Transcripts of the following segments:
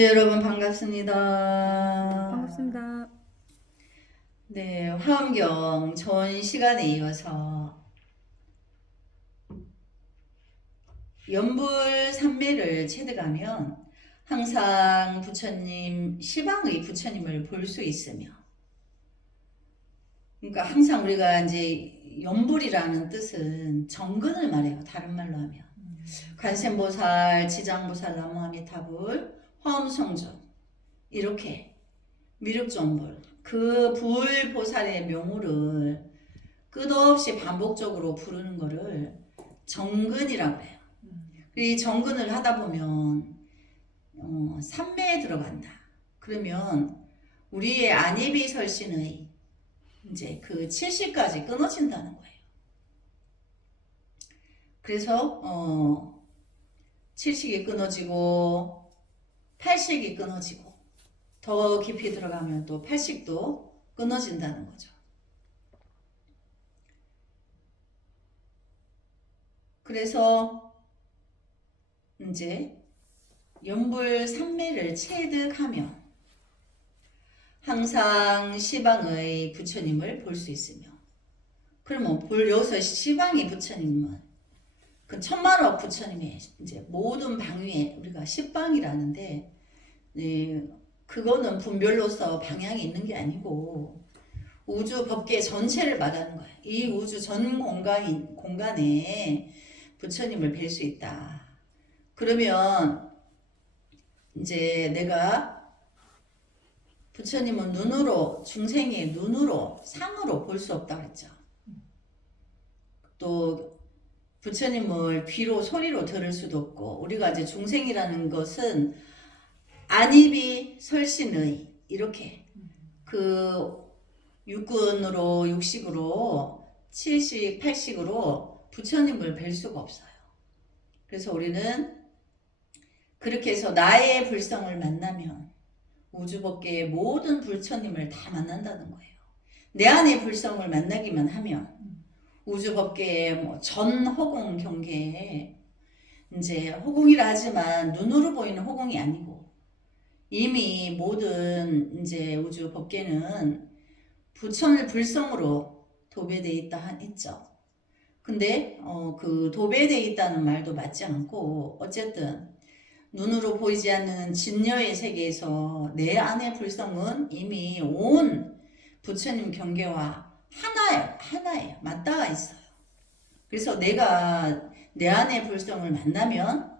네, 여러분 반갑습니다. 반갑습니다. 네, 화엄경 전 시간에 이어서 연불산매를 체득하면 항상 부처님, 시방의 부처님을 볼 수 있으며, 그러니까 항상 우리가 이제 연불이라는 뜻은 정근을 말해요. 다른 말로 하면 관세음보살, 지장보살, 나무아미타불, 화엄성전 이렇게 미륵정불 그 불보살의 명호를 끝없이 반복적으로 부르는 거를 정근이라고 해요. 이 정근을 하다 보면 삼매에 들어간다. 그러면 우리의 안예비설신의 이제 그 70까지 끊어진다는 거예요. 그래서 70이 끊어지고 80이 끊어지고 더 깊이 들어가면 또 80도 끊어진다는 거죠. 그래서 이제 연불산매를 체득하면 항상 시방의 부처님을 볼 수 있으며, 그러면 여기서 시방의 부처님은 그 천만억 부처님의 이제 모든 방위에 우리가 십방이라는데, 그거는 분별로서 방향이 있는 게 아니고 우주 법계 전체를 말하는 거야. 이 우주 전 공간에 부처님을 뵐 수 있다. 그러면 이제 내가 부처님은 눈으로, 중생의 눈으로, 상으로 볼 수 없다고 했죠. 또 부처님을 귀로, 소리로 들을 수도 없고, 우리가 이제 중생이라는 것은 안입이 설신의 이렇게 그 육근으로, 육식으로, 칠식, 팔식으로 부처님을 뵐 수가 없어요. 그래서 우리는 그렇게 해서 나의 불성을 만나면 우주법계의 모든 부처님을 다 만난다는 거예요. 내 안의 불성을 만나기만 하면 우주법계의 뭐 전 허공 경계에 이제 허공이라 하지만 눈으로 보이는 허공이 아니고 이미 모든 이제 우주법계는 부처의 불성으로 도배되어 있다 했죠. 근데 그 도배되어 있다는 말도 맞지 않고, 어쨌든 눈으로 보이지 않는 진여의 세계에서 내 안의 불성은 이미 온 부처님 경계와 하나예요. 맞닿아 있어요. 그래서 내가 내 안의 불성을 만나면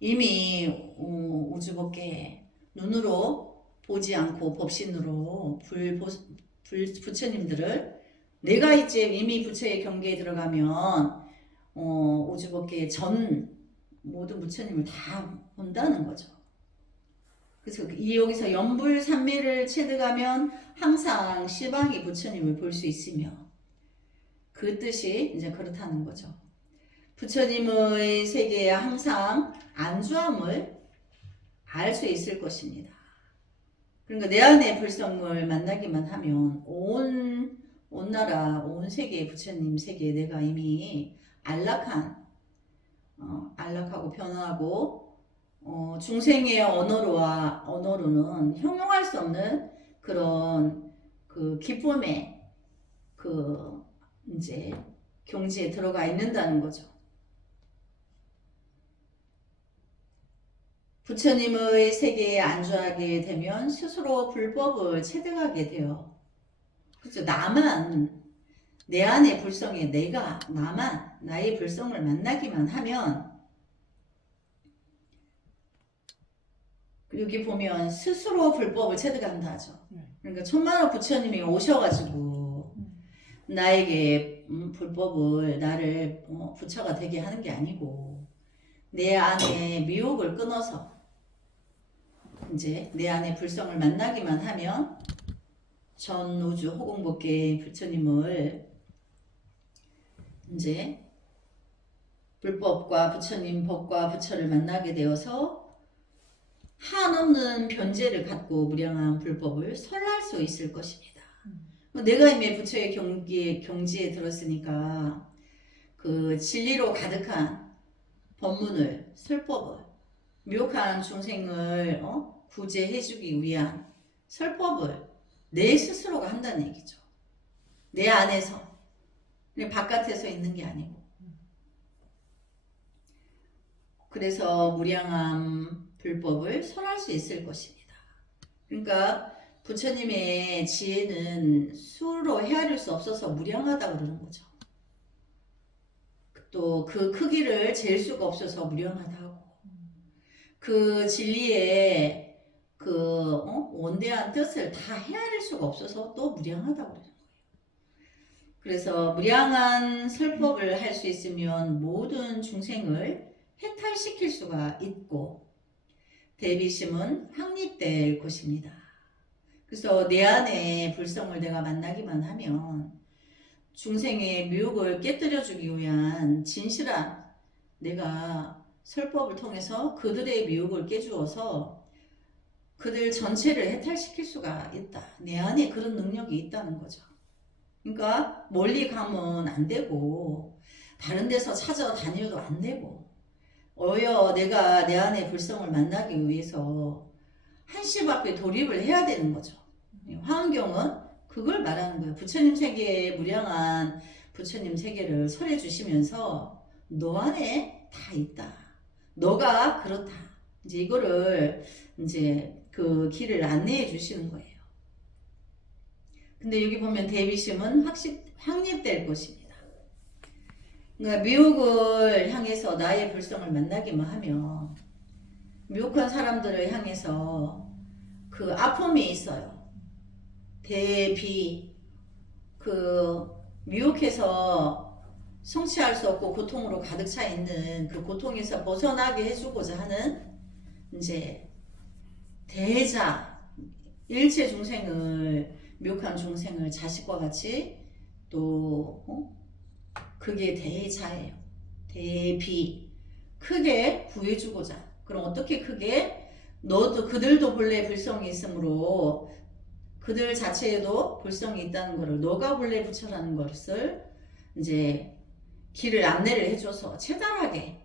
이미 우주법계 눈으로 보지 않고 법신으로 부처님들을, 내가 이제 이미 부처의 경계에 들어가면 우주법계의 전 모든 부처님을 다 본다는 거죠. 그래서 여기서 연불산매를 체득하면 항상 시방이 부처님을 볼 수 있으며, 그 뜻이 이제 그렇다는 거죠. 부처님의 세계에 항상 안주함을 알 수 있을 것입니다. 그러니까 내 안의 불성을 만나기만 하면 온 나라, 온 세계의 부처님 세계에 내가 이미 안락하고 변화하고 중생의 언어로는 형용할 수 없는 그런 그 기쁨의 그 이제 경지에 들어가 있는다는 거죠. 부처님의 세계에 안주하게 되면 스스로 불법을 체득하게 돼요. 그렇죠. 내 안의 불성에 나만 나의 불성을 만나기만 하면, 여기 보면 스스로 불법을 체득한다 하죠. 그러니까 천만억 부처님이 오셔가지고 나에게 불법을, 나를 부처가 되게 하는 게 아니고, 내 안에 미혹을 끊어서 이제 내 안에 불성을 만나기만 하면 전 우주 허공법계의 부처님을 이제 불법과 부처님, 법과 부처를 만나게 되어서 한없는 변제를 갖고 무량한 불법을 설할 수 있을 것입니다. 내가 이미 부처의 경지에 들었으니까 그 진리로 가득한 법문을, 설법을, 미혹한 중생을 구제해주기 위한 설법을 내 스스로가 한다는 얘기죠. 내 안에서. 바깥에서 있는 게 아니고. 그래서 무량함 불법을 설할 수 있을 것입니다. 그러니까 부처님의 지혜는 수로 헤아릴 수 없어서 무량하다 그러는 거죠. 또 그 크기를 잴 수가 없어서 무량하다고. 그 진리의 원대한 뜻을 다 헤아릴 수가 없어서 또 무량하다고 그러는 거예요. 그래서 무량한 설법을 할 수 있으면 모든 중생을 해탈시킬 수가 있고 대비심은 확립될 것입니다. 그래서 내 안에 불성을 내가 만나기만 하면 중생의 미혹을 깨뜨려주기 위한 진실한 내가 설법을 통해서 그들의 미혹을 깨주어서 그들 전체를 해탈시킬 수가 있다. 내 안에 그런 능력이 있다는 거죠. 그러니까 멀리 가면 안 되고 다른 데서 찾아다녀도 안 되고 오히려 내가 내 안에 불성을 만나기 위해서 한시 앞에 돌입을 해야 되는 거죠. 화엄경은 그걸 말하는 거예요. 부처님 세계에 무량한 부처님 세계를 설해 주시면서 너 안에 다 있다. 너가 그렇다. 이제 이거를 이제 그 길을 안내해 주시는 거예요. 근데 여기 보면 대비심은 확립될 것입니다. 그러니까 미혹을 향해서 나의 불성을 만나기만 하면 미혹한 사람들을 향해서 그 아픔이 있어요. 대비 미혹해서 성취할 수 없고 고통으로 가득 차 있는 그 고통에서 벗어나게 해주고자 하는 이제 대자 일체 중생을 미혹한 중생을 자식과 같이 또 그게 대자예요. 대비 크게 구해주고자. 그럼 어떻게 크게? 너도 그들도 본래 불성이 있으므로 그들 자체에도 불성이 있다는 것을 너가 본래 부처라는 것을 이제 길을 안내를 해줘서 체달하게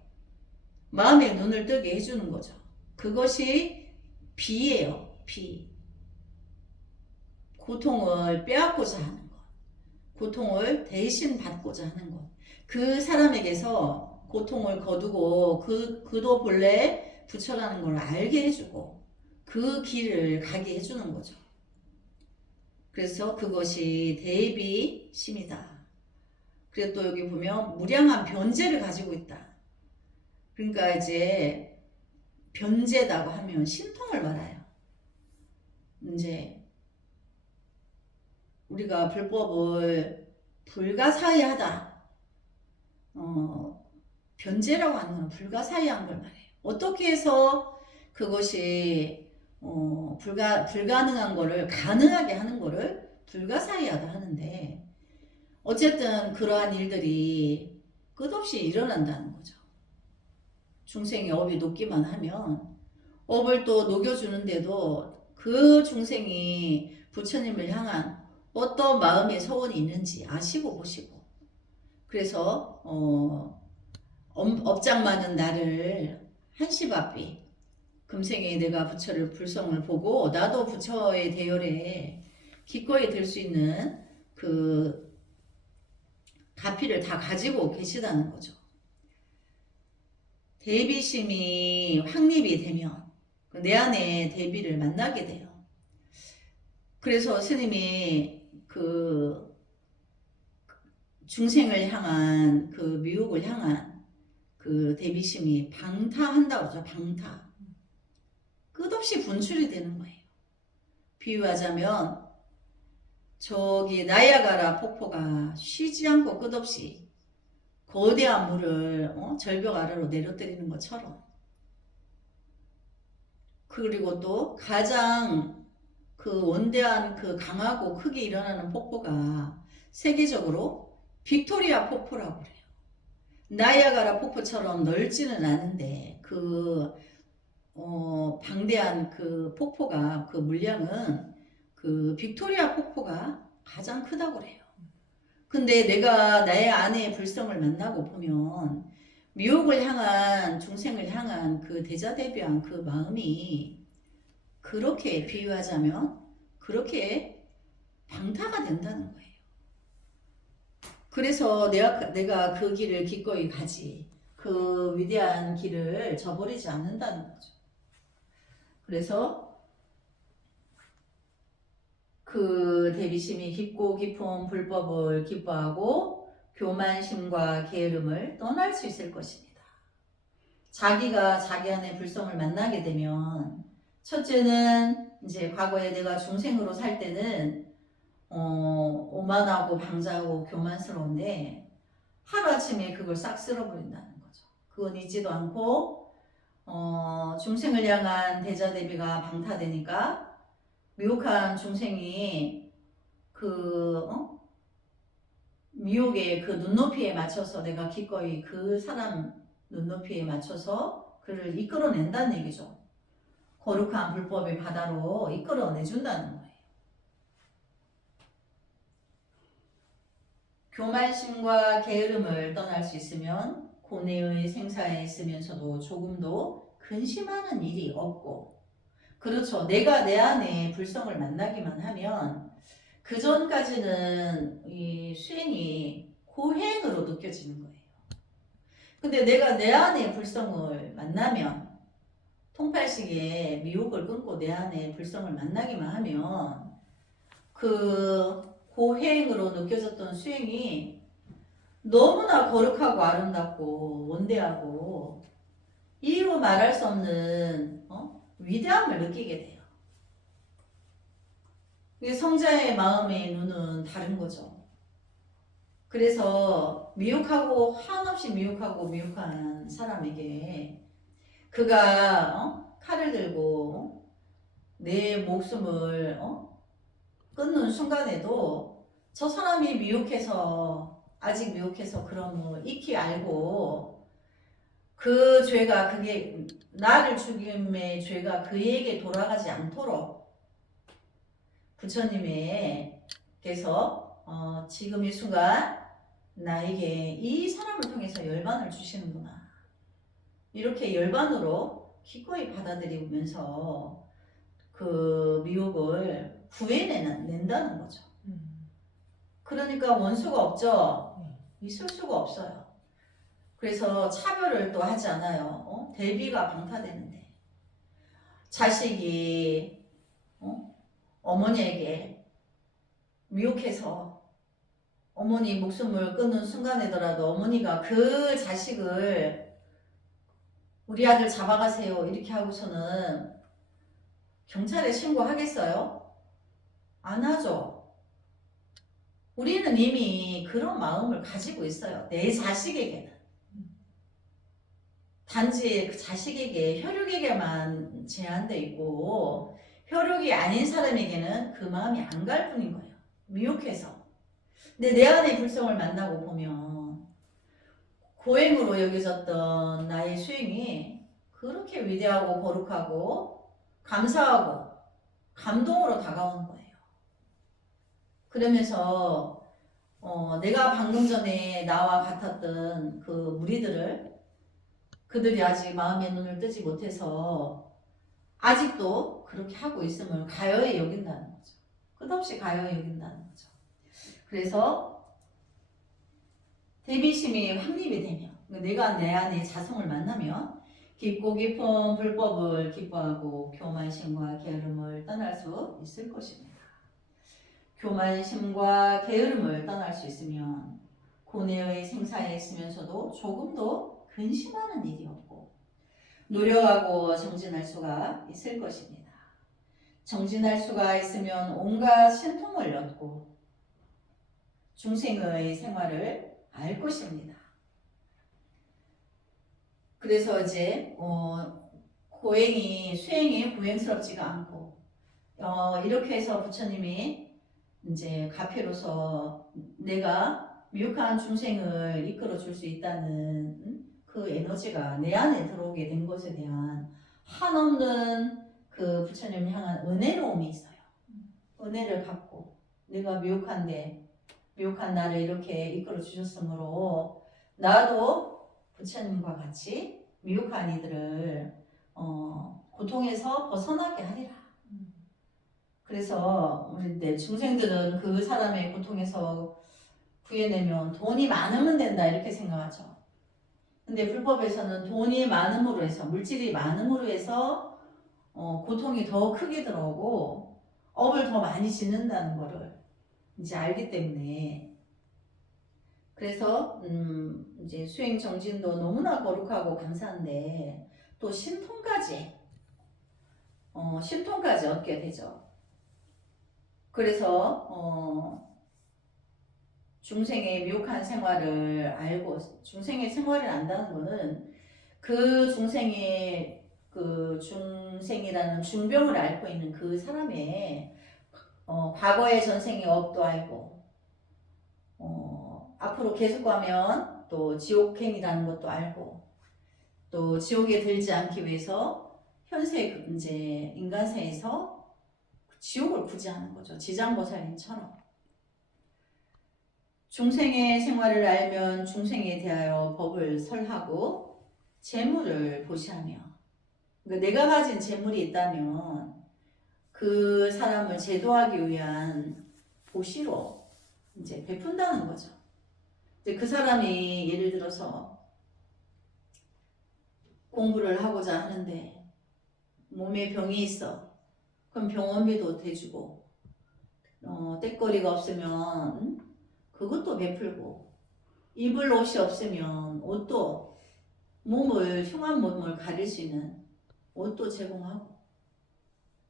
마음의 눈을 뜨게 해주는 거죠. 그것이 비예요. 비. 고통을 빼앗고자 하는 것. 고통을 대신 받고자 하는 것. 그 사람에게서 고통을 거두고 그도 본래 부처라는 걸 알게 해주고 그 길을 가게 해주는 거죠. 그래서 그것이 대비심이다. 그리고 또 여기 보면 무량한 변제를 가지고 있다. 그러니까 이제 변제다고 하면 신통을 말해요. 이제 우리가 불법을 불가사의하다. 변제라고 하는 건 불가사의한 걸 말해요. 어떻게 해서 그것이 불가능한 거를 가능하게 하는 거를 불가사의하다 하는데 어쨌든 그러한 일들이 끝없이 일어난다는 거죠. 중생의 업이 높기만 하면 업을 또 녹여주는데도 그 중생이 부처님을 향한 어떤 마음의 소원이 있는지 아시고 보시고 그래서 업장 많은 나를 한시바삐 금생에 내가 부처를 불성을 보고 나도 부처의 대열에 기꺼이 들 수 있는 그 가피를 다 가지고 계시다는 거죠. 대비심이 확립이 되면 내 안에 대비를 만나게 돼요. 그래서 스님이 그 중생을 향한 그 미혹을 향한 그 대비심이 방타한다고 그러죠. 방타. 끝없이 분출이 되는 거예요. 비유하자면 저기 나이아가라 폭포가 쉬지 않고 끝없이 거대한 물을 절벽 아래로 내려뜨리는 것처럼 그리고 또 가장 그 원대한 그 강하고 크게 일어나는 폭포가 세계적으로 빅토리아 폭포라고 그래요. 나이아가라 폭포처럼 넓지는 않은데 그 방대한 그 폭포가 그 물량은 그 빅토리아 폭포가 가장 크다고 그래요. 근데 내가 나의 안의 불성을 만나고 보면 미혹을 향한 중생을 향한 그 대자대비한 그 마음이 그렇게 비유하자면 그렇게 방타가 된다는 거예요. 그래서 내가 그 길을 기꺼이 가지. 그 위대한 길을 저버리지 않는다는 거죠. 그래서 그 대비심이 깊고 깊은 불법을 기뻐하고 교만심과 게으름을 떠날 수 있을 것입니다. 자기가 자기 안에 불성을 만나게 되면 첫째는 이제 과거에 내가 중생으로 살 때는 오만하고 방자하고 교만스러운데 하루아침에 그걸 싹 쓸어버린다는 거죠. 그건 잊지도 않고 중생을 향한 대자 대비가 방타되니까 미혹한 중생이 미혹의 그 눈높이에 맞춰서 내가 기꺼이 그 사람 눈높이에 맞춰서 그를 이끌어낸다는 얘기죠. 거룩한 불법의 바다로 이끌어내준다는 거예요. 교만심과 게으름을 떠날 수 있으면 고뇌의 생사에 있으면서도 조금도 근심하는 일이 없고, 그렇죠. 내가 내 안에 불성을 만나기만 하면 그 전까지는 이 수행이 고행으로 느껴지는 거예요. 근데 내가 내 안에 불성을 만나면, 통팔식의 미혹을 끊고 내 안에 불성을 만나기만 하면 그 고행으로 느껴졌던 수행이 너무나 거룩하고 아름답고 원대하고 이루 말할 수 없는 위대함을 느끼게 돼요. 성자의 마음의 눈은 다른 거죠. 그래서 미혹하고 한없이 미혹한 사람에게 그가 칼을 들고 내 목숨을 끊는 순간에도 저 사람이 아직 미혹해서 그럼 익히 알고 그 죄가, 그게 나를 죽임의 죄가 그에게 돌아가지 않도록 부처님께서 지금 이 순간 나에게 이 사람을 통해서 열반을 주시는구나, 이렇게 열반으로 기꺼이 받아들이면서 그 미혹을 구해낸다는 거죠. 그러니까 원수가 없죠. 있을 수가 없어요. 그래서 차별을 또 하지 않아요. 대비가 방타되는데 자식이 어머니에게 미혹해서 어머니 목숨을 끊는 순간이더라도 어머니가 그 자식을 우리 아들 잡아가세요 이렇게 하고서는 경찰에 신고하겠어요? 안 하죠. 우리는 이미 그런 마음을 가지고 있어요. 내 자식에게는. 단지 그 자식에게, 혈육에게만 제한되어 있고 혈육이 아닌 사람에게는 그 마음이 안 갈 뿐인 거예요. 미혹해서. 근데 내 안의 불성을 만나고 보면 고행으로 여겨졌던 나의 수행이 그렇게 위대하고 거룩하고 감사하고 감동으로 다가오는 거예요. 그러면서 내가 방금 전에 나와 같았던 그 무리들을, 그들이 아직 마음의 눈을 뜨지 못해서 아직도 그렇게 하고 있음을 가여이 여긴다는 거죠. 끝없이 가여이 여긴다는 거죠. 그래서 대비심이 확립이 되면, 내가 내 안에 자성을 만나면 깊고 깊은 불법을 기뻐하고 교만심과 게으름을 떠날 수 있을 것입니다. 교만심과 게으름을 떠날 수 있으면 고뇌의 생사에 있으면서도 조금도 근심하는 일이 없고 노력하고 정진할 수가 있을 것입니다. 정진할 수가 있으면 온갖 신통을 얻고 중생의 생활을 알 것입니다. 그래서 이제 수행이 고행스럽지가 않고 이렇게 해서 부처님이 이제 가피로서 내가 미혹한 중생을 이끌어 줄 수 있다는 그 에너지가 내 안에 들어오게 된 것에 대한 한없는 그 부처님을 향한 은혜로움이 있어요. 은혜를 갖고 내가 미혹한 나를 이렇게 이끌어 주셨으므로 나도 부처님과 같이 미혹한 이들을 고통에서 벗어나게 하리라. 그래서 우리 중생들은 그 사람의 고통에서 구해내면 돈이 많으면 된다 이렇게 생각하죠. 근데 불법에서는 돈이 많음으로 해서 물질이 많음으로 해서 고통이 더 크게 들어오고 업을 더 많이 짓는다는 거를 이제 알기 때문에 그래서 이제 수행 정진도 너무나 거룩하고 감사한데 또 신통까지 신통까지 얻게 되죠. 그래서 중생의 미혹한 생활을 알고 중생의 생활을 안다는 거는 그 중생이라는 중병을 앓고 있는 그 사람의 과거의 전생의 업도 알고 앞으로 계속 가면 또 지옥행이라는 것도 알고 또 지옥에 들지 않기 위해서 현세 이제 인간세에서 지옥을 구제하는 거죠. 지장보살님처럼. 중생의 생활을 알면 중생에 대하여 법을 설하고 재물을 보시하며 그러니까 내가 가진 재물이 있다면 그 사람을 제도하기 위한 보시로 이제 베푼다는 거죠. 이제 그 사람이 예를 들어서 공부를 하고자 하는데 몸에 병이 있어. 그럼 병원비도 대주고 땔거리가 없으면 그것도 베풀고 입을 옷이 없으면 옷도 흉한 몸을 가릴 수 있는 옷도 제공하고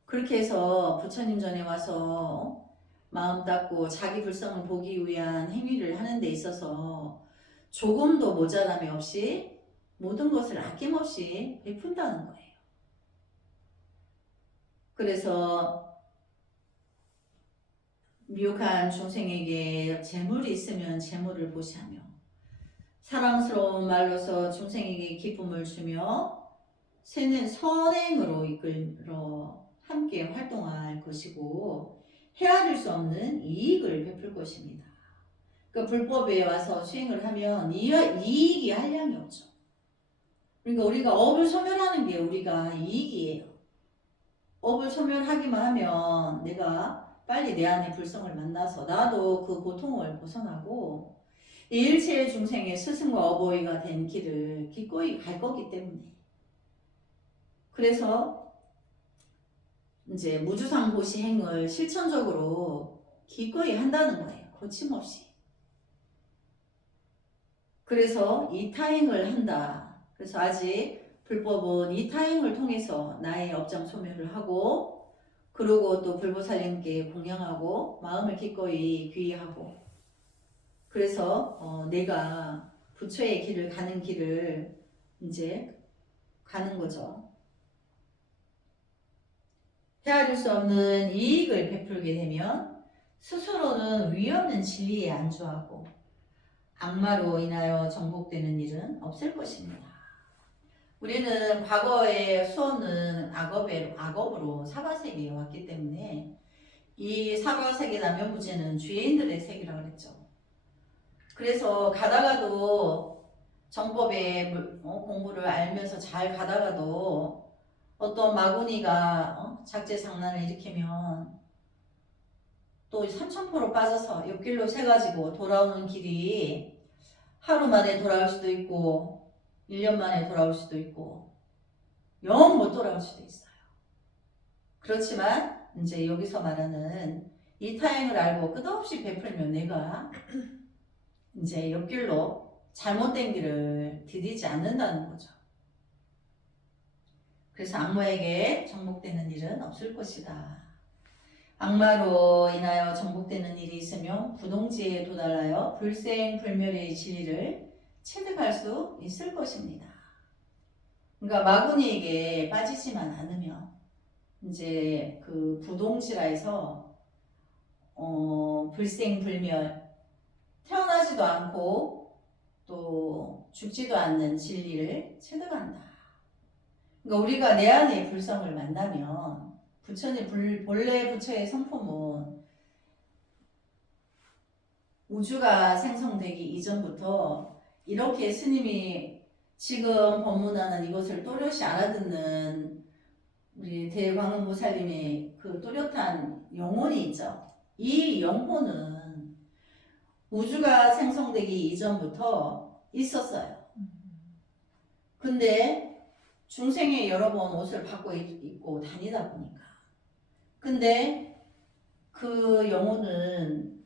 그렇게 해서 부처님 전에 와서 마음 닦고 자기 불성을 보기 위한 행위를 하는 데 있어서 조금도 모자람이 없이 모든 것을 아낌없이 베푼다는 거예요. 그래서 미혹한 중생에게 재물이 있으면 재물을 보시하며 사랑스러운 말로서 중생에게 기쁨을 주며 선행으로 이끌어 함께 활동할 것이고 헤아릴 수 없는 이익을 베풀 것입니다. 그러니까 불법에 와서 수행을 하면 이익이 한량이 없죠. 그러니까 우리가 업을 소멸하는 게 우리가 이익이에요. 업을 소멸하기만 하면 내가 빨리 내 안에 불성을 만나서 나도 그 고통을 벗어나고 일체의 중생의 스승과 어버이가 된 길을 기꺼이 갈 거기 때문에 그래서 이제 무주상보시행을 실천적으로 기꺼이 한다는 거예요. 거침없이. 그래서 이타행을 한다. 그래서 아직 불법은 이타행을 통해서 나의 업장 소멸을 하고 그러고 또 불보살님께 공양하고 마음을 기꺼이 귀의하고 그래서 내가 부처의 길을 가는 길을 이제 가는 거죠. 헤아릴 수 없는 이익을 베풀게 되면 스스로는 위없는 진리에 안주하고 악마로 인하여 정복되는 일은 없을 것입니다. 우리는 과거의 수원은 악업으로 사바세계에 왔기 때문에 이 사바세계 남연부제는 죄인들의 세계라고 그랬죠. 그래서 가다가도 정법의 공부를 알면서 잘 가다가도 어떤 마구니가 작제상난을 일으키면 또 삼천포로 빠져서 옆길로 새가지고 돌아오는 길이 하루 만에 돌아올 수도 있고 1년 만에 돌아올 수도 있고 영 못 돌아올 수도 있어요. 그렇지만 이제 여기서 말하는 이 타행을 알고 끝없이 베풀면 내가 이제 옆길로 잘못된 길을 디디지 않는다는 거죠. 그래서 악마에게 정복되는 일은 없을 것이다. 악마로 인하여 정복되는 일이 있으면 부동지에 도달하여 불생불멸의 진리를 체득할 수 있을 것입니다. 그러니까 마구니에게 빠지지만 않으면 이제 그 부동지라 해서 불생불멸 태어나지도 않고 또 죽지도 않는 진리를 체득한다. 그러니까 우리가 내 안의 불성을 만나면 부처님 본래 부처의 성품은 우주가 생성되기 이전부터 이렇게 스님이 지금 법문하는 이것을 또렷이 알아듣는 우리 대광음보살님의 그 또렷한 영혼이 있죠. 이 영혼은 우주가 생성되기 이전부터 있었어요. 근데 중생에 여러 번 옷을 바꿔 입고 다니다 보니까 근데 그 영혼은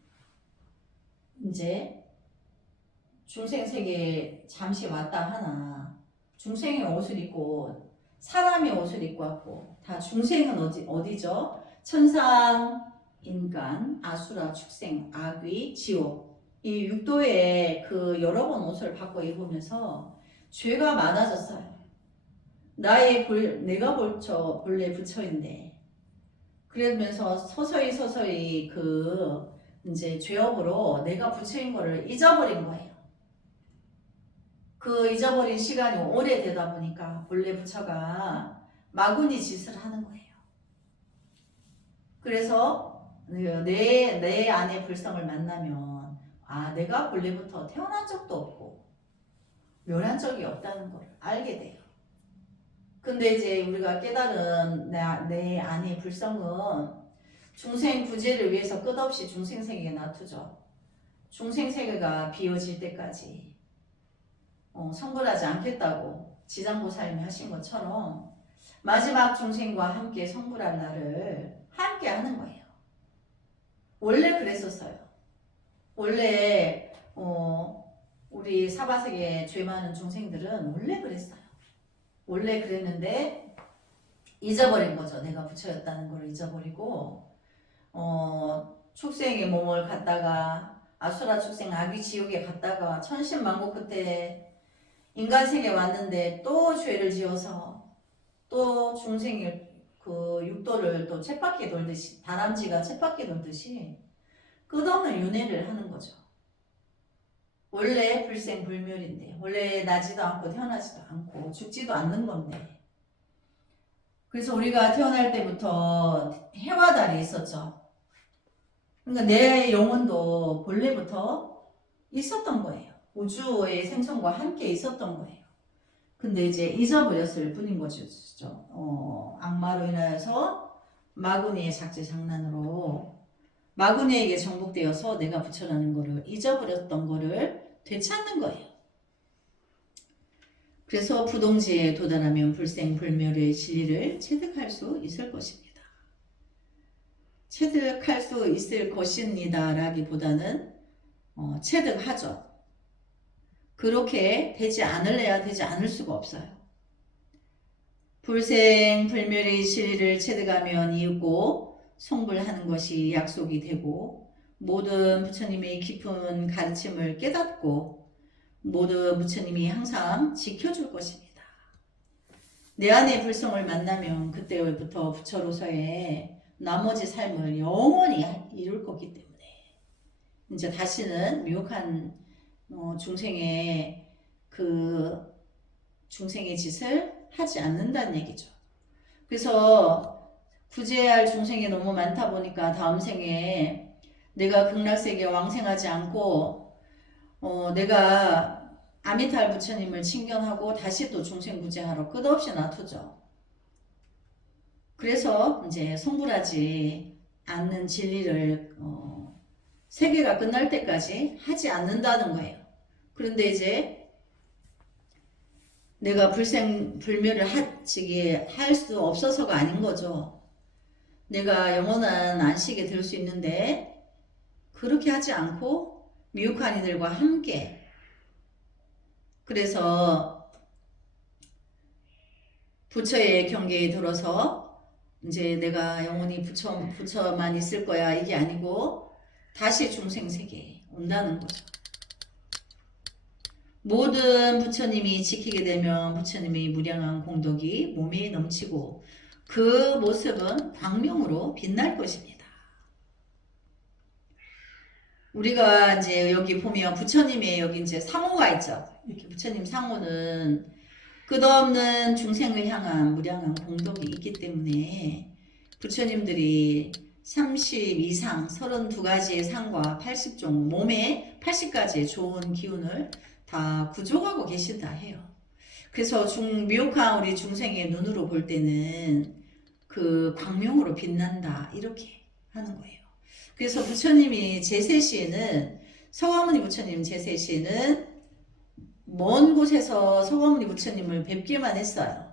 이제 중생 세계에 잠시 왔다 하나 중생의 옷을 입고 사람의 옷을 입고 왔고 다 중생은 어디죠? 천상, 인간, 아수라, 축생, 악귀, 지옥 이 육도에 그 여러 번 옷을 바꿔 입으면서 죄가 많아졌어요. 내가 본래 부처인데 그러면서 서서히 그 이제 죄업으로 내가 부처인 거를 잊어버린 거예요. 그 잊어버린 시간이 오래되다 보니까 본래 부처가 마구니 짓을 하는 거예요. 그래서 내 안의 불성을 만나면 내가 본래부터 태어난 적도 없고 멸한 적이 없다는 걸 알게 돼요. 근데 이제 우리가 깨달은 내 안의 불성은 중생 구제를 위해서 끝없이 중생 세계에 놔두죠. 중생 세계가 비워질 때까지 성불하지 않겠다고 지장보살님이 하신 것처럼 마지막 중생과 함께 성불할 날을 함께 하는 거예요. 원래 그랬었어요. 원래 우리 사바세계 죄 많은 중생들은 원래 그랬어요. 원래 그랬는데 잊어버린 거죠. 내가 부처였다는 걸 잊어버리고 축생의 몸을 갖다가 아수라 축생 악귀 지옥에 갔다가 천신만고 끝에 인간 세계에 왔는데 또 죄를 지어서 또 중생의 그 육도를 또 쳇바퀴 돌듯이 다람쥐가 쳇바퀴 돌듯이 끝없는 윤회를 하는 거죠. 원래 불생불멸인데 원래 나지도 않고 태어나지도 않고 죽지도 않는 건데 그래서 우리가 태어날 때부터 해와 달이 있었죠. 그러니까 내 영혼도 본래부터 있었던 거예요. 우주의 생성과 함께 있었던 거예요. 근데 이제 잊어버렸을 뿐인 거죠. 악마로 인하여서 마구니의 작제장난으로 마구니에게 정복되어서 내가 부처라는 거를 잊어버렸던 거를 되찾는 거예요. 그래서 부동지에 도달하면 불생불멸의 진리를 체득할 수 있을 것입니다. 체득할 수 있을 것입니다 라기보다는 체득하죠. 그렇게 되지 않을래야 되지 않을 수가 없어요. 불생불멸의 진리를 체득하면 이윽고 성불하는 것이 약속이 되고 모든 부처님의 깊은 가르침을 깨닫고 모든 부처님이 항상 지켜줄 것입니다. 내 안의 불성을 만나면 그때부터 부처로서의 나머지 삶을 영원히 이룰 거기 때문에 이제 다시는 미혹한 중생의 짓을 하지 않는다는 얘기죠. 그래서 구제할 중생이 너무 많다 보니까 다음 생에 내가 극락세계에 왕생하지 않고 내가 아미탈 부처님을 친견하고 다시 또 중생 구제하러 끝없이 놔두죠. 그래서 이제 성불하지 않는 진리를 세계가 끝날 때까지 하지 않는다는 거예요. 그런데 이제 내가 불생불멸을 할 수 없어서가 아닌 거죠. 내가 영원한 안식에 들 수 있는데 그렇게 하지 않고 미혹한 이들과 함께 그래서 부처의 경계에 들어서 이제 내가 영원히 부처만 있을 거야 이게 아니고 다시 중생세계에 온다는 거죠. 모든 부처님이 지키게 되면 부처님의 무량한 공덕이 몸에 넘치고 그 모습은 광명으로 빛날 것입니다. 우리가 이제 여기 보면 부처님의 여기 이제 상호가 있죠. 이렇게 부처님 상호는 끝없는 중생을 향한 무량한 공덕이 있기 때문에 부처님들이 30 이상 32가지의 상과 80종 몸에 80가지의 좋은 기운을 다 구족하고 계신다 해요. 그래서 미혹한 우리 중생의 눈으로 볼 때는 그 광명으로 빛난다 이렇게 하는 거예요. 그래서 부처님이 제세시에는 서가모니 부처님 제세시에는 먼 곳에서 서가모니 부처님을 뵙기만 했어요.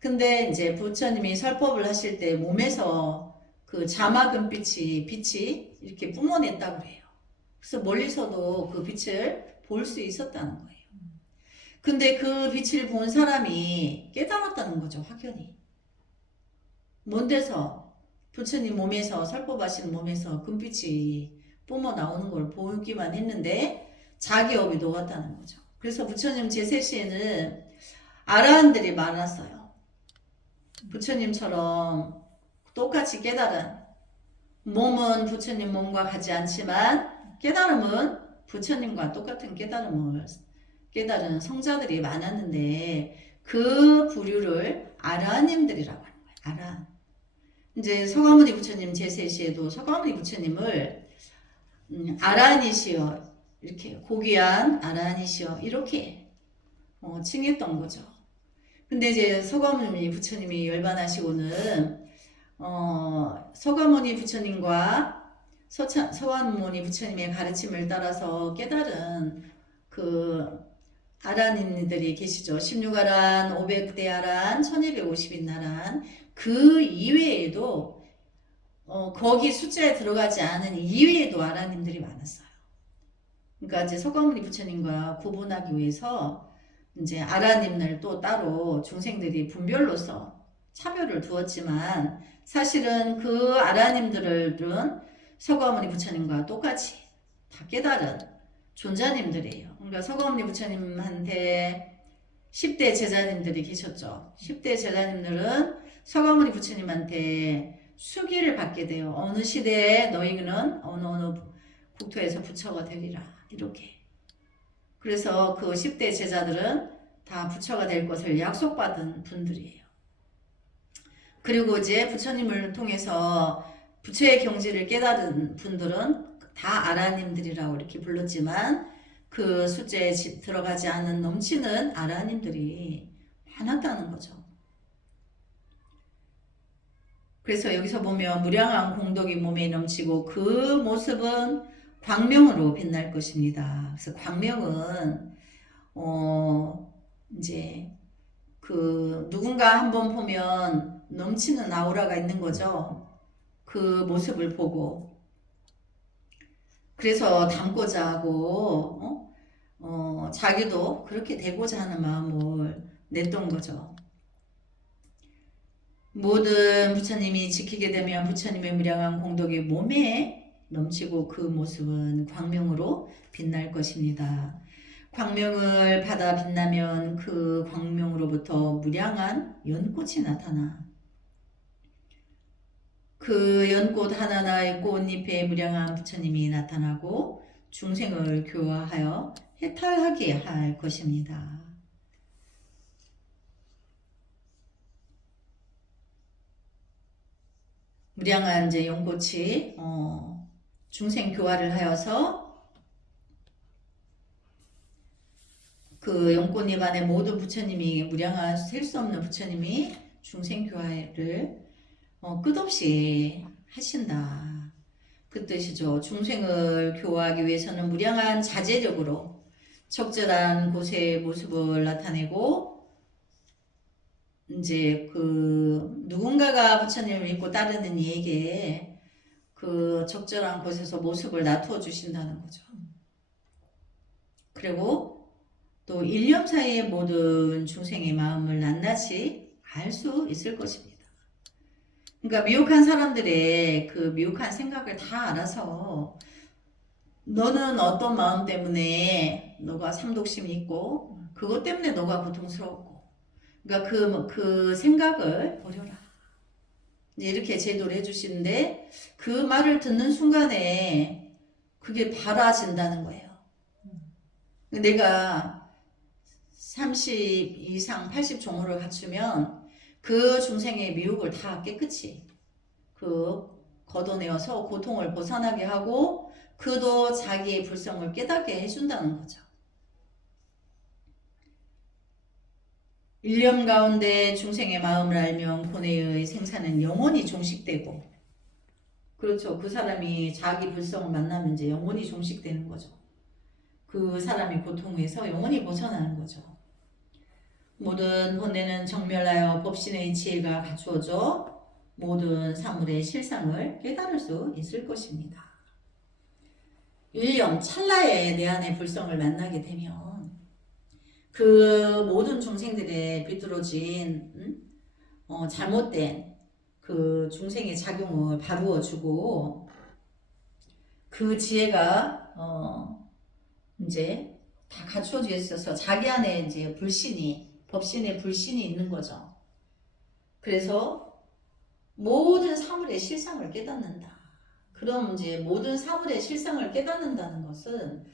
근데 이제 부처님이 설법을 하실 때 몸에서 그 자막은빛이 이렇게 뿜어냈다고 해요. 그래서 멀리서도 그 빛을 볼 수 있었다는 거예요. 근데 그 빛을 본 사람이 깨달았다는 거죠, 확연히. 먼 데서 부처님 몸에서 설법하시는 몸에서 금빛이 뿜어 나오는 걸 보기만 했는데 자기 업이 녹았다는 거죠. 그래서 부처님 제세시에는 아라한들이 많았어요. 부처님처럼 똑같이 깨달은 몸은 부처님 몸과 같지 않지만 깨달음은 부처님과 똑같은 깨달음을 깨달은 성자들이 많았는데 그 부류를 아라한님들이라고 하는 거예요. 아라한. 이제 서가모니 부처님 제세시에도 서가모니 부처님을 아라한이시여 이렇게 고귀한 아라한이시여 이렇게 칭했던 거죠. 근데 이제 서가모니 부처님이 열반하시고는 서가모니 부처님과 서가모니 부처님의 가르침을 따라서 깨달은 그 아란인들이 계시죠. 16아란, 500대 아란, 1250인 아란 그 이외에도 거기 숫자에 들어가지 않은 이외에도 아란님들이 많았어요. 그러니까 이제 서가모니 부처님과 구분하기 위해서 이제 아란님들 또 따로 중생들이 분별로서 차별을 두었지만 사실은 그 아란님들은 서가모니 부처님과 똑같이 다 깨달은 존자님들이에요. 그러니까 서가모니 부처님한테 10대 제자님들이 계셨죠. 10대 제자님들은 서가모니 부처님한테 수기를 받게 돼요. 어느 시대에 너희는 어느 국토에서 부처가 되리라 이렇게. 그래서 그 10대 제자들은 다 부처가 될 것을 약속받은 분들이에요. 그리고 이제 부처님을 통해서 부처의 경지를 깨달은 분들은 다 아라님들이라고 이렇게 불렀지만 그 숫자에 들어가지 않은 넘치는 아라님들이 많았다는 거죠. 그래서 여기서 보면 무량한 공덕이 몸에 넘치고 그 모습은 광명으로 빛날 것입니다. 그래서 광명은 이제 그 누군가 한번 보면 넘치는 아우라가 있는 거죠. 그 모습을 보고 그래서 닮고자 하고 자기도 그렇게 되고자 하는 마음을 냈던 거죠. 모든 부처님이 지키게 되면 부처님의 무량한 공덕이 몸에 넘치고 그 모습은 광명으로 빛날 것입니다. 광명을 받아 빛나면 그 광명으로부터 무량한 연꽃이 나타나 그 연꽃 하나하나의 꽃잎에 무량한 부처님이 나타나고 중생을 교화하여 해탈하게 할 것입니다. 무량한 이제 연꽃이 중생 교화를 하여서 그 연꽃잎 안에 모든 부처님이 무량한 셀 수 없는 부처님이 중생 교화를 끝없이 하신다. 그 뜻이죠. 중생을 교화하기 위해서는 무량한 자제력으로 적절한 곳의 모습을 나타내고 이제 그 누군가가 부처님을 믿고 따르는 이에게 그 적절한 곳에서 모습을 나투어 주신다는 거죠. 그리고 또 일념 사이의 모든 중생의 마음을 낱낱이 알 수 있을 것입니다. 그러니까 미혹한 사람들의 그 미혹한 생각을 다 알아서 너는 어떤 마음 때문에 너가 삼독심이 있고 그것 때문에 너가 고통스럽고 그러니까 그 생각을 버려라. 이렇게 제도를 해주시는데 그 말을 듣는 순간에 그게 바라진다는 거예요. 내가 30 이상 80 종호를 갖추면 그 중생의 미혹을 다 깨끗이 걷어내어서 고통을 벗어나게 하고 그도 자기의 불성을 깨닫게 해준다는 거죠. 일념 가운데 중생의 마음을 알면 고뇌의 생사는 영원히 종식되고, 그렇죠. 그 사람이 자기 불성을 만나면 이제 영원히 종식되는 거죠. 그 사람이 고통에서 영원히 벗어나는 거죠. 모든 본래는 정멸하여 법신의 지혜가 갖추어져 모든 사물의 실상을 깨달을 수 있을 것입니다. 일념 찰나에 내 안의 불성을 만나게 되면 그 모든 중생들의 비뚤어진 잘못된 그 중생의 작용을 바루어주고, 그 지혜가 이제 다 갖추어져 있어서 자기 안에 이제 법신의 불신이 있는 거죠. 그래서 모든 사물의 실상을 깨닫는다. 그럼 이제 모든 사물의 실상을 깨닫는다는 것은,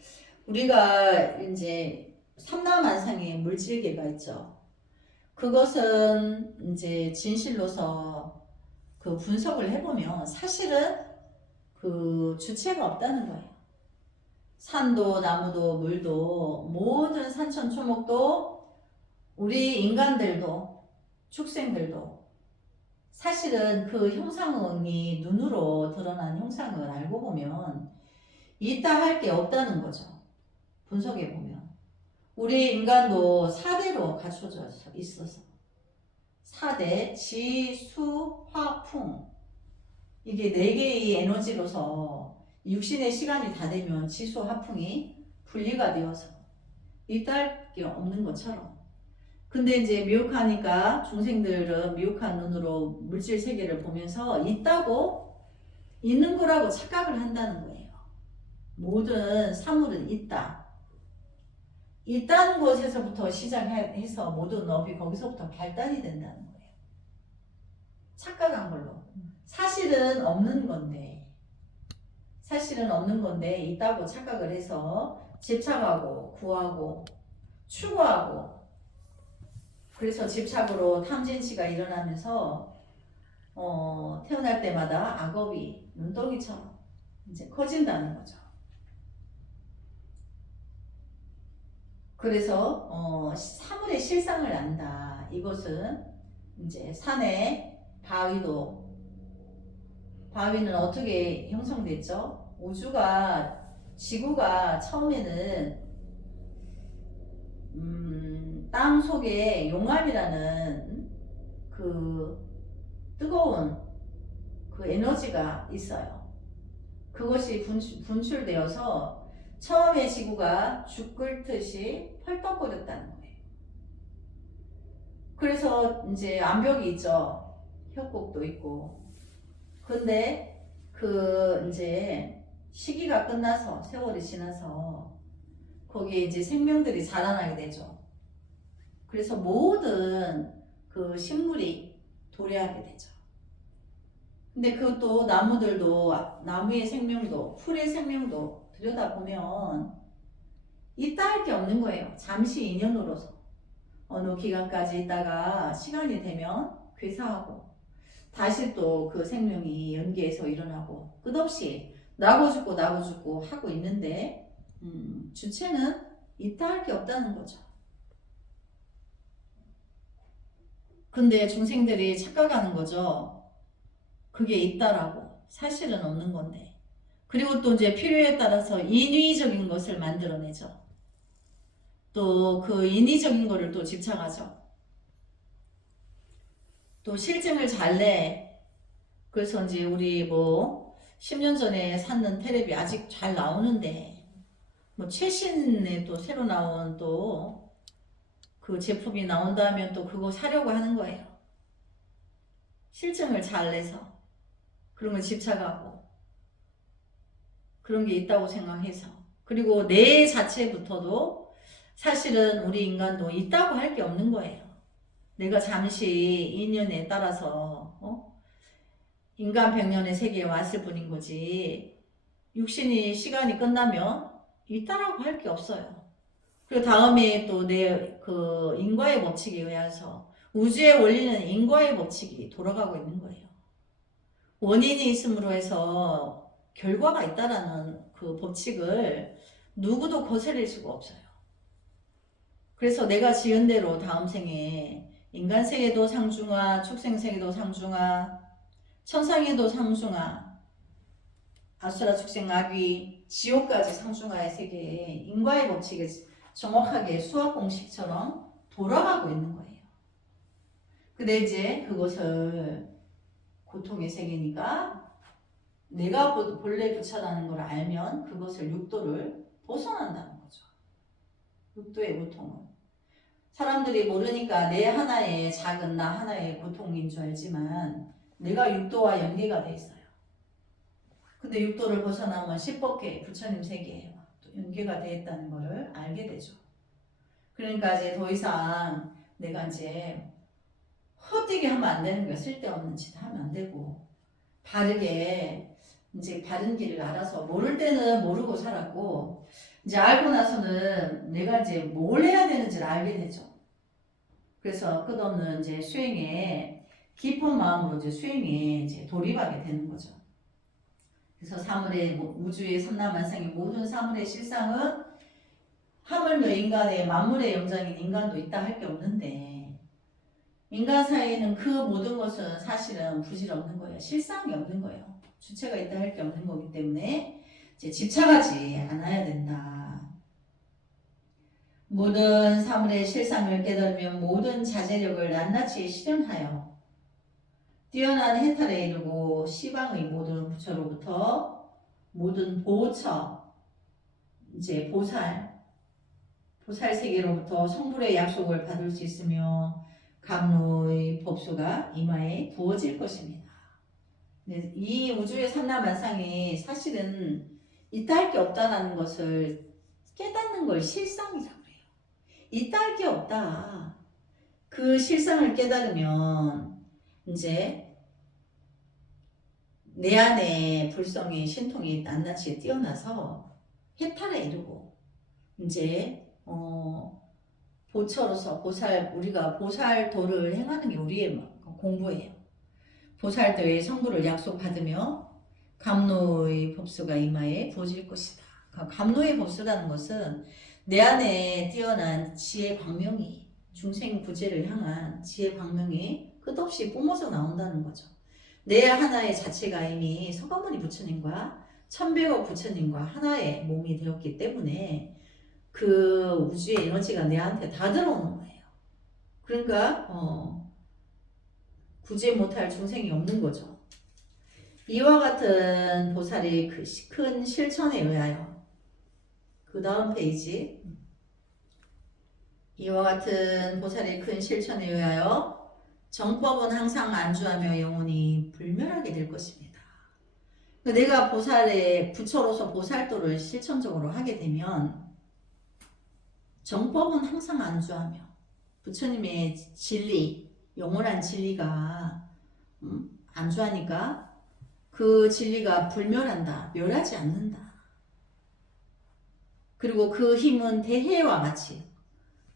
우리가 이제 삼라만상의 물질계가 있죠. 그것은 이제 진실로서 그 분석을 해보면 사실은 그 주체가 없다는 거예요. 산도 나무도 물도 모든 산천초목도 우리 인간들도 축생들도 사실은 그 형상이 눈으로 드러난 형상을 알고 보면 있다 할 게 없다는 거죠. 분석해 보면 우리 인간도 4대로 갖춰져 있어서 4대 지, 수, 화, 풍, 이게 4개의 에너지로서 육신의 시간이 다 되면 지수, 화풍이 분리가 되어서 있다 할 게 없는 것처럼. 근데 이제 미혹하니까 중생들은 미혹한 눈으로 물질 세계를 보면서 있는 거라고 착각을 한다는 거예요. 모든 사물은 있다는 곳에서부터 시작해서 모든 업이 거기서부터 발달이 된다는 거예요. 착각한 걸로. 사실은 없는 건데 있다고 착각을 해서 집착하고 구하고 추구하고, 그래서 집착으로 탐진치가 일어나면서 태어날 때마다 악업이 눈덩이처럼 이제 커진다는 거죠. 그래서 사물의 실상을 안다. 이것은 이제 산에 바위는 어떻게 형성됐죠? 지구가 처음에는 땅 속에 용암이라는 그 뜨거운 그 에너지가 있어요. 그것이 분출되어서 처음에 지구가 죽 끓듯이 펄떡거렸다는 거예요. 그래서 이제 암벽이 있죠. 협곡도 있고. 근데 그 이제 시기가 끝나서 세월이 지나서 거기에 이제 생명들이 자라나게 되죠. 그래서 모든 그 식물이 도래하게 되죠. 근데 그것도 나무의 생명도 풀의 생명도 들여다보면 있다 할 게 없는 거예요. 잠시 인연으로서 어느 기간까지 있다가 시간이 되면 괴사하고 다시 또 그 생명이 연계해서 일어나고 끝없이 나고 죽고 하고 있는데 주체는 있다 할 게 없다는 거죠. 근데 중생들이 착각하는 거죠. 그게 있다라고. 사실은 없는 건데. 그리고 또 이제 필요에 따라서 인위적인 것을 만들어내죠. 또 그 인위적인 거를 또 집착하죠. 또 실증을 잘 내. 그래서 이제 우리 10년 전에 샀는 테레비 아직 잘 나오는데 최신에 또 새로 나온 또 그 제품이 나온다면 또 그거 사려고 하는 거예요. 실증을 잘 내서 그런 걸 집착하고 그런 게 있다고 생각해서, 그리고 내 자체부터도 사실은 우리 인간도 있다고 할 게 없는 거예요. 내가 잠시 인연에 따라서 인간 100년의 세계에 왔을 뿐인 거지 육신이 시간이 끝나면 있다라고 할 게 없어요. 그리고 다음에 또 내 그 인과의 법칙에 의해서 우주의 원리는 인과의 법칙이 돌아가고 있는 거예요. 원인이 있음으로 해서 결과가 있다라는 그 법칙을 누구도 거스릴 수가 없어요. 그래서 내가 지은 대로 다음 생에 인간세계도 상중하, 축생세계도 상중하, 천상에도 상중하, 아수라 축생 악귀, 지옥까지 상중하의 세계에 인과의 법칙에 정확하게 수학 공식처럼 돌아가고 있는 거예요. 근데 이제 그것을 고통의 세계니까 내가 본래 부처라는 걸 알면 그것을 육도를 벗어난다는 거죠. 육도의 고통은. 사람들이 모르니까 내 하나의 작은 나 하나의 고통인 줄 알지만 내가 육도와 연계가 돼 있어요. 근데 육도를 벗어나면 10법계 부처님 세계에 연계가 돼 있다는 것을 알게 되죠. 그러니까 이제 더 이상 내가 이제 헛되게 하면 안 되는 거야. 쓸데없는 짓 하면 안 되고 바르게 이제 바른 길을 알아서 모를 때는 모르고 살았고 이제 알고 나서는 내가 이제 뭘 해야 되는지를 알게 되죠. 그래서 끝없는 이제 수행에 깊은 마음으로 이제 수행에 이제 돌입하게 되는 거죠. 그래서 사물의 우주의 삼라만상의 모든 사물의 실상은 하물며 인간의 만물의 영장인 인간도 있다 할 게 없는데 인간 사이에는 그 모든 것은 사실은 부질없는 거예요. 실상이 없는 거예요. 주체가 있다 할 게 없는 거기 때문에 이제 집착하지 않아야 된다. 모든 사물의 실상을 깨달으면 모든 자제력을 낱낱이 실현하여 뛰어난 해탈에 이르고 시방의 모든 부처로부터 모든 보처 이제 보살 세계로부터 성불의 약속을 받을 수 있으며 감로의 법수가 이마에 부어질 것입니다. 이 우주의 삼라만상이 사실은 있다 할 게 없다라는 것을 깨닫는 걸 실상이라고 해요. 있다 할 게 없다. 그 실상을 깨달으면 이제 내 안에 불성의 신통이 낱낱이 뛰어나서 해탈에 이르고 이제 보처로서 우리가 보살도를 행하는 게 우리의 공부예요. 보살도의 성부를 약속받으며 감로의 법수가 이마에 부어질 것이다. 감로의 법수라는 것은 내 안에 뛰어난 지혜 광명이 중생 구제를 향한 지혜 광명이 끝없이 뿜어져 나온다는 거죠. 내 하나의 자체가 이미 서가모니 부처님과 천백억 부처님과 하나의 몸이 되었기 때문에 그 우주의 에너지가 내한테 다 들어오는 거예요. 그러니까 구제 못할 중생이 없는 거죠. 이와 같은 보살이 큰 실천에 의하여 그 다음 페이지 이와 같은 보살의 큰 실천에 의하여 정법은 항상 안주하며 영원히 불멸하게 될 것입니다. 내가 보살의 부처로서 보살도를 실천적으로 하게 되면 정법은 항상 안주하며 부처님의 진리, 영원한 진리가 안주하니까 그 진리가 불멸한다, 멸하지 않는다. 그리고 그 힘은 대해와 같이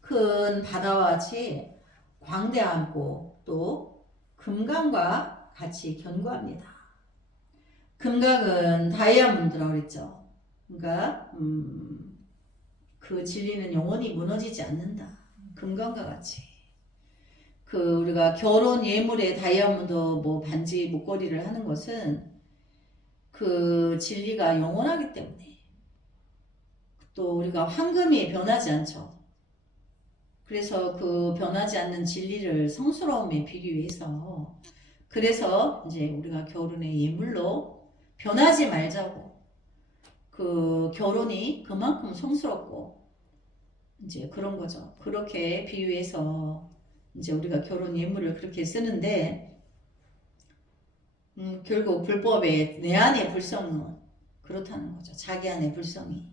큰 바다와 같이 광대하고 또 금강과 같이 견고합니다. 금강은 다이아몬드라고 그랬죠. 그러니까 그 진리는 영원히 무너지지 않는다. 금강과 같이. 그 우리가 결혼 예물에 다이아몬드 뭐 반지 목걸이를 하는 것은 그 진리가 영원하기 때문에 또 우리가 황금이 변하지 않죠. 그래서 그 변하지 않는 진리를 성스러움에 비교해서 그래서 이제 우리가 결혼의 예물로 변하지 말자고 그 결혼이 그만큼 성스럽고 이제 그런 거죠. 그렇게 비유해서 이제 우리가 결혼 예물을 그렇게 쓰는데 결국 불법의 내 안의 불성은 그렇다는 거죠. 자기 안의 불성이.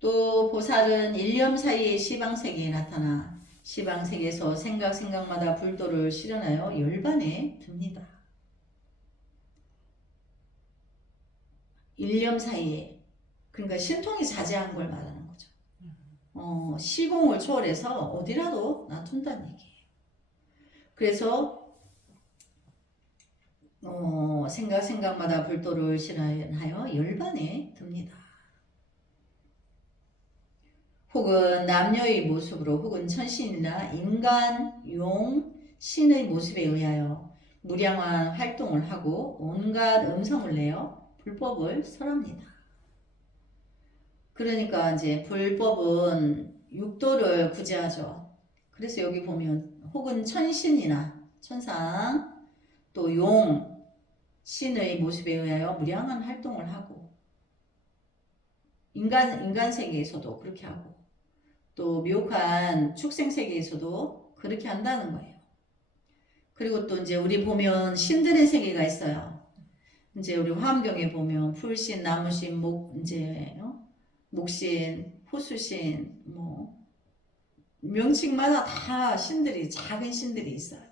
또 보살은 일념 사이에 시방세계에 나타나 시방세계에서 생각마다 불도를 실현하여 열반에 듭니다. 일념 사이에 그러니까 신통이 자제한 걸 말하는 거죠. 시공을 초월해서 어디라도 놔둔다는 얘기예요. 그래서 생각마다 불도를 실현하여 열반에 듭니다. 혹은 남녀의 모습으로 혹은 천신이나 인간, 용, 신의 모습에 의하여 무량한 활동을 하고 온갖 음성을 내어 불법을 설합니다. 그러니까 이제 불법은 육도를 구제하죠. 그래서 여기 보면 혹은 천신이나 천상 또 용, 신의 모습에 의하여 무량한 활동을 하고 인간 세계에서도 그렇게 하고 또 미혹한 축생 세계에서도 그렇게 한다는 거예요. 그리고 또 이제 우리 보면 신들의 세계가 있어요. 이제 우리 화엄경에 보면 풀신, 나무신, 목신, 호수신, 뭐 명칭마다 다 신들이 작은 신들이 있어요.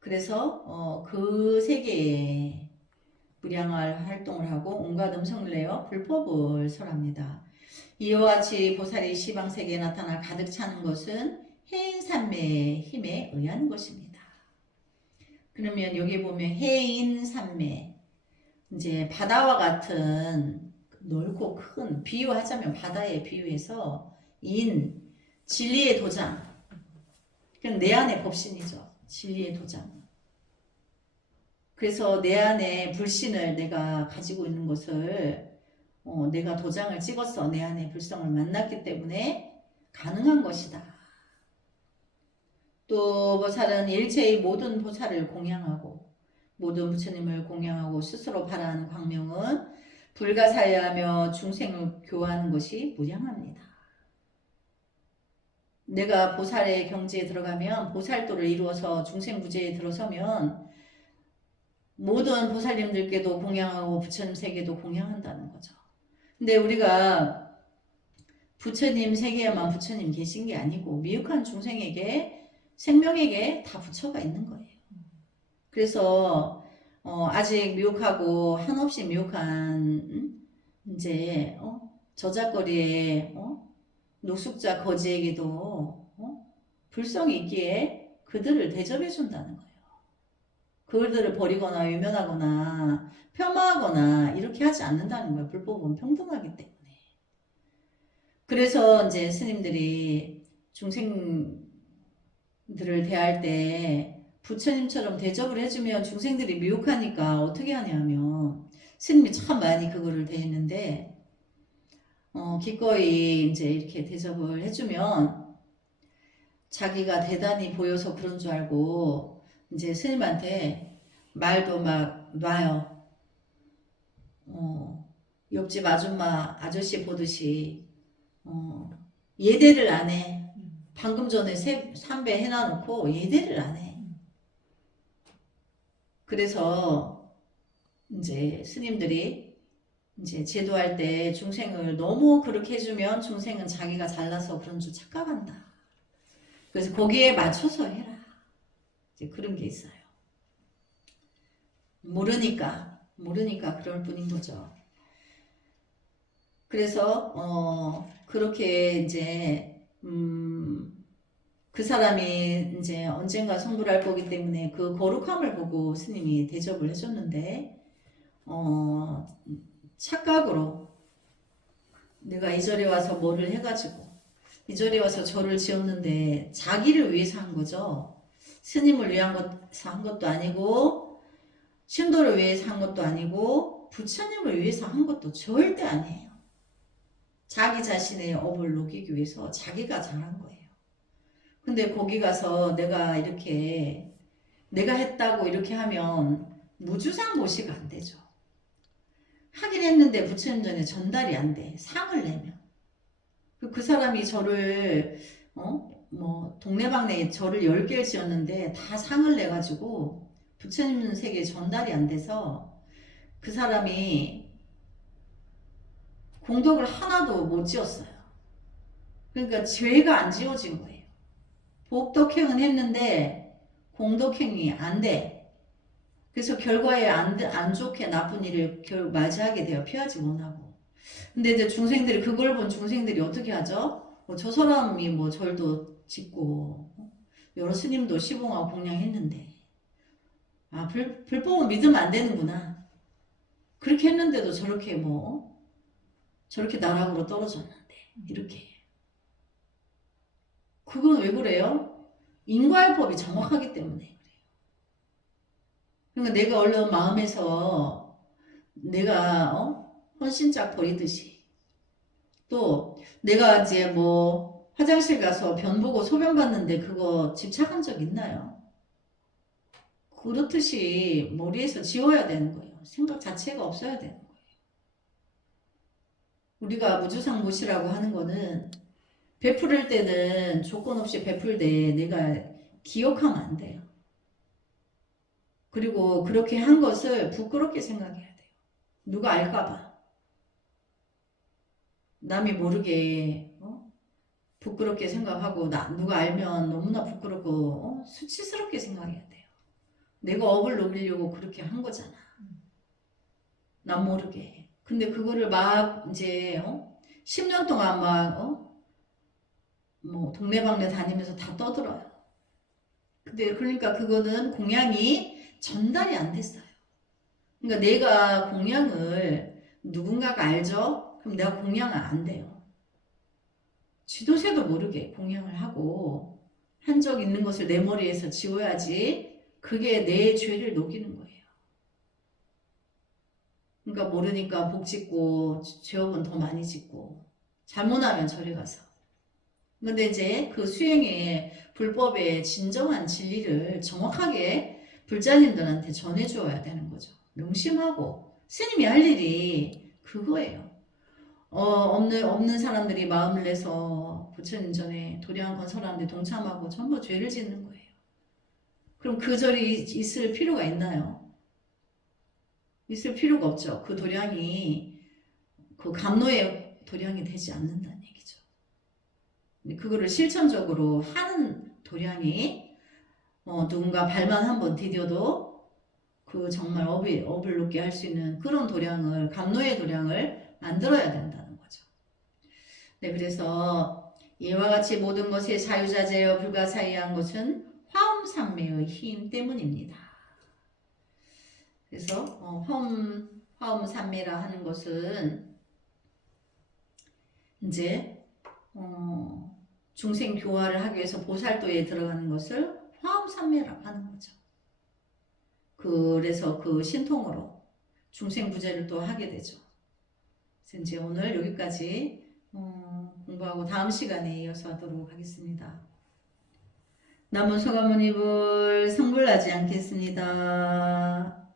그래서 그 세계에 무량할 활동을 하고 온갖 음성을 내어 불법을 설합니다. 이와 같이 보살이 시방세계에 나타나 가득 차는 것은 해인산매의 힘에 의한 것입니다. 그러면 여기 보면 해인산매, 이제 바다와 같은 넓고 큰, 비유하자면 바다에 비유해서 진리의 도장, 그냥 내 안의 법신이죠. 진리의 도장. 그래서 내 안에 불신을 내가 가지고 있는 것을 내가 도장을 찍어서 내 안에 불성을 만났기 때문에 가능한 것이다. 또 보살은 일체의 모든 보살을 공양하고 모든 부처님을 공양하고 스스로 바라는 광명은 불가사의하며 중생을 교화하는 것이 무량합니다. 내가 보살의 경지에 들어가면 보살도를 이루어서 중생구제에 들어서면 모든 보살님들께도 공양하고 부처님 세계도 공양한다는 거죠. 근데 우리가 부처님 세계에만 부처님 계신 게 아니고 미혹한 중생에게 생명에게 다 부처가 있는 거예요. 그래서 아직 미혹하고 한없이 미혹한 이제 저작거리에 노숙자 거지에게도 불성이 있기에 그들을 대접해 준다는 거예요. 그들을 버리거나 외면하거나 폄하하거나 이렇게 하지 않는다는 거예요. 불법은 평등하기 때문에. 그래서 이제 스님들이 중생들을 대할 때 부처님처럼 대접을 해주면 중생들이 미혹하니까 어떻게 하냐면 스님이 참 많이 그거를 대했는데 기꺼이 이제 이렇게 대접을 해주면 자기가 대단히 보여서 그런 줄 알고 이제 스님한테 말도 막 놔요. 옆집 아줌마 아저씨 보듯이 예대를 안 해. 방금 전에 삼배 해놔놓고 예대를 안 해. 그래서 이제 스님들이 이제 제도할 때 중생을 너무 그렇게 해주면 중생은 자기가 잘나서 그런 줄 착각한다. 그래서 거기에 맞춰서 해라. 이제 그런 게 있어요. 모르니까 그럴 뿐인 거죠. 그래서 그렇게 이제 그 사람이 이제 언젠가 성불 할 거기 때문에 그 거룩함을 보고 스님이 대접을 해줬는데 착각으로 내가 이 절에 와서 뭐를 해가지고 이 절에 와서 절을 지었는데 자기를 위해서 한 거죠. 스님을 위해서 한 것도 아니고 신도를 위해서 한 것도 아니고 부처님을 위해서 한 것도 절대 아니에요. 자기 자신의 업을 녹이기 위해서 자기가 잘한 거예요. 근데 거기 가서 내가 했다고 이렇게 하면 무주상고시가 안 되죠. 하긴 했는데 부처님 전에 전달이 안 돼. 상을 내면. 그 사람이 저를 동네방네에 절을 10개를 지었는데 다 상을 내가지고 부처님 세계에 전달이 안 돼서 그 사람이 공덕을 하나도 못 지었어요. 그러니까 죄가 안 지워진 거예요. 복덕행은 했는데 공덕행이 안 돼. 그래서 결과에 안 좋게 나쁜 일을 맞이하게 돼요. 피하지 못하고. 근데 이제 중생들이 그걸 본 중생들이 어떻게 하죠? 저 사람이 절도 짓고 여러 스님도 시봉하고 공양했는데 불법은 믿으면 안 되는구나. 그렇게 했는데도 저렇게 나락으로 떨어졌는데 이렇게. 그건 왜 그래요? 인과요법이 정확하기 때문에 그래요. 그러니까 내가 얼른 마음에서 내가 헌신짝 버리듯이 또 내가 이제 뭐 화장실 가서 변 보고 소변 봤는데 그거 집착한 적 있나요? 그렇듯이 머리에서 지워야 되는 거예요. 생각 자체가 없어야 되는 거예요. 우리가 무주상무시라고 하는 거는 베풀을 때는 조건 없이 베풀 때 내가 기억하면 안 돼요. 그리고 그렇게 한 것을 부끄럽게 생각해야 돼요. 누가 알까봐. 남이 모르게 부끄럽게 생각하고 누가 알면 너무나 부끄럽고 수치스럽게 생각해야 돼요. 내가 업을 녹이려고 그렇게 한 거잖아. 남 모르게. 근데 그거를 막 이제 10년 동안 막 뭐 동네방네 다니면서 다 떠들어요. 근데 그러니까 그거는 공양이 전달이 안 됐어요. 그러니까 내가 공양을 누군가가 알죠? 그럼 내가 공양은 안 돼요. 쥐도새도 모르게 공양을 하고 한 적 있는 것을 내 머리에서 지워야지 그게 내 죄를 녹이는 거예요. 그러니까 모르니까 복 짓고 죄업은 더 많이 짓고 잘못하면 절에 가서. 근데 이제 그 수행의 불법의 진정한 진리를 정확하게 불자님들한테 전해주어야 되는 거죠. 명심하고 스님이 할 일이 그거예요. 없는 사람들이 마음을 내서 부처님 전에 도량 건설하는데 동참하고 전부 죄를 짓는 거예요. 그럼 그 절이 있을 필요가 있나요? 있을 필요가 없죠. 그 도량이 그 감노의 도량이 되지 않는다는 얘기죠. 그거를 실천적으로 하는 도량이 누군가 발만 한번 디뎌도 그 정말 업을 높게 할 수 있는 그런 도량을 감노의 도량을 만들어야 된다는 거죠. 네, 그래서 이와 같이 모든 것이 자유자재여 불가사의한 것은 화엄삼매의 힘 때문입니다. 그래서 화엄삼매라 하는 것은 이제 중생 교화를 하기 위해서 보살도에 들어가는 것을 화엄삼매라고 하는 거죠. 그래서 그 신통으로 중생 부재를 또 하게 되죠. 그래서 이제 오늘 여기까지 공부하고 다음 시간에 이어서 하도록 하겠습니다. 남은 소가모니불 성불하지 않겠습니다.